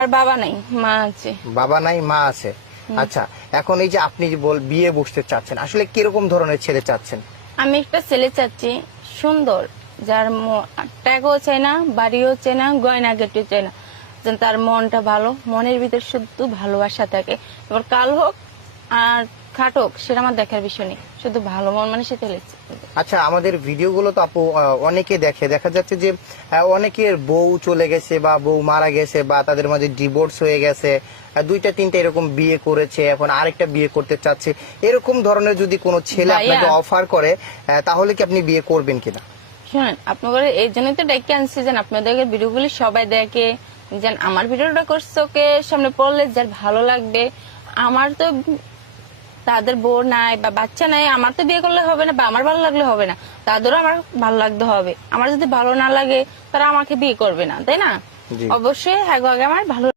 আর বাবা নাই, মা আছে। বাবা নাই, মা আছে। আচ্ছা, এখন এই যে আপনি যে বিয়ে বসতে চাচ্ছেন, আসলে কিরকম ধরনের ছেলে চাচ্ছেন? আমি একটা ছেলে চাচ্ছি সুন্দর, যার টাকাও চাই না, বাড়িও চাই না, গয়না গেটও চাই না, যেন তার মনটা ভালো, মনের ভিতরে শুধু ভালোবাসা থাকে। এবার কাল হোক আর খাট হোক সেটা আমার দেখার বিষয় নেই, শুধু ভালো মন মানে সে ছেলে। আচ্ছা, আমাদের ভিডিওগুলো তো আপু অনেকে দেখে, দেখা যাচ্ছে যে অনেকের বউ চলে গেছে বা বউ মারা গেছে বা তাদের মাঝে ডিভোর্স হয়ে গেছে, দুইটা তিনটা এরকম বিয়ে করেছে, এখন আরেকটা বিয়ে করতে চাচ্ছে। এরকম ধরনের যদি কোনো ছেলে আপনাকে অফার করে, তাহলে কি আপনি বিয়ে করবেন কিনা? শুনেন, আপনাদের এই জন্যই তো ডেকে আনছি যেন আপনাদের ভিডিওগুলি সবাই দেখে, যেন আমার ভিডিওটা করছে ওকে সামনে পড়লে যার ভালো লাগবে। আমার তো তাদের বউ নাই বা বাচ্চা নাই, আমার তো বিয়ে করলে হবে না বা আমার ভালো লাগলে হবে না, তাদেরও আমার ভালো লাগতে হবে। আমার যদি ভালো না লাগে তারা আমাকে বিয়ে করবে না, তাই না? অবশ্যই হ্যাঁ, আগে আমার ভালো